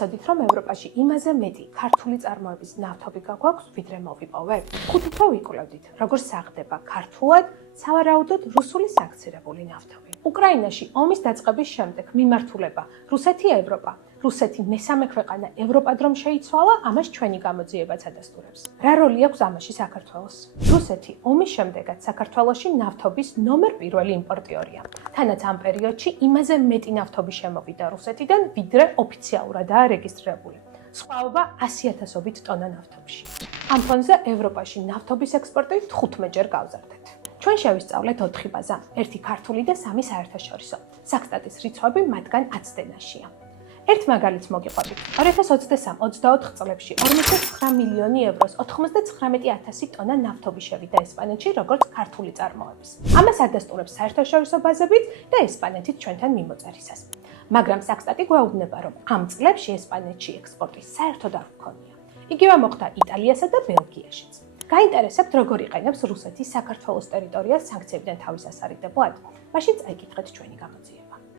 იცოდით, რომ ევროპაში იმაზე მეტი ქართული წარმოების ნავთობი გაგვაქვს, ვიდრე მოვიპოვებთ? ხუთი თვე ვიკვლევდით, როგორ საღდება ქართულად, სავარაუდოდ რუსული საქცირებული ნავთობი. უკრაინაში ომის დაწყების შემდეგ მიმართულება რუსეთი-ევროპა, რუსეთი მესამე ქვეყანა ევროპად რომ შეიცვალა, ამას ჩვენი გამოძიებაც ადასტურებს. რა როლი აქვს ამაში საქართველოს? რუსეთი ომის შემდეგაც საქართველოში ნავთობის ნომერ პირველი იმპორტიორია. თანაც ამ პერიოდში იმაზე მეტი ნავთობი შემოვიდა რუსეთიდან, ვიდრე ოფიციალურადაა რეგისტრირებული. სხვაობა 100,000-ობით ტონა ნავთობში. ამ ფონზე ევროპაში ნავთობის ექსპორტი 15-ჯერ გავზარდეთ. ჩვენ შევისწავლეთ 4 ბაზა, 1 ქართული და 3 საერთაშორისო. საქსტატის რიცხვები მათგან აცდენაშია. ერთ მაგალითს მოგიყვებით. 2023-24 წლებში 49 მილიონი ევროს 99,000 ტონა ნავთობი შევიდა ესპანეთში, როგორც ქართული წარმოების. ამას ადასტურებს საერთაშორისო ბაზებიც და ესპანეთით ჩვენთან მიმოწერისას. მაგრამ საქსტატი გვეუბნება, რომ ამ წლებში ესპანეთში ექსპორტი საერთოდ არ ჰქონია. იგივე მოხდა იტალიასა და ბელგიაშიც. გაინტერესებთ, როგორ იყენებს რუსეთი საქართველოს ტერიტორიას სანქციებიდან თავის ასარიდებლად? მაშინ წაიკითხეთ ჩვენი გამოძიება.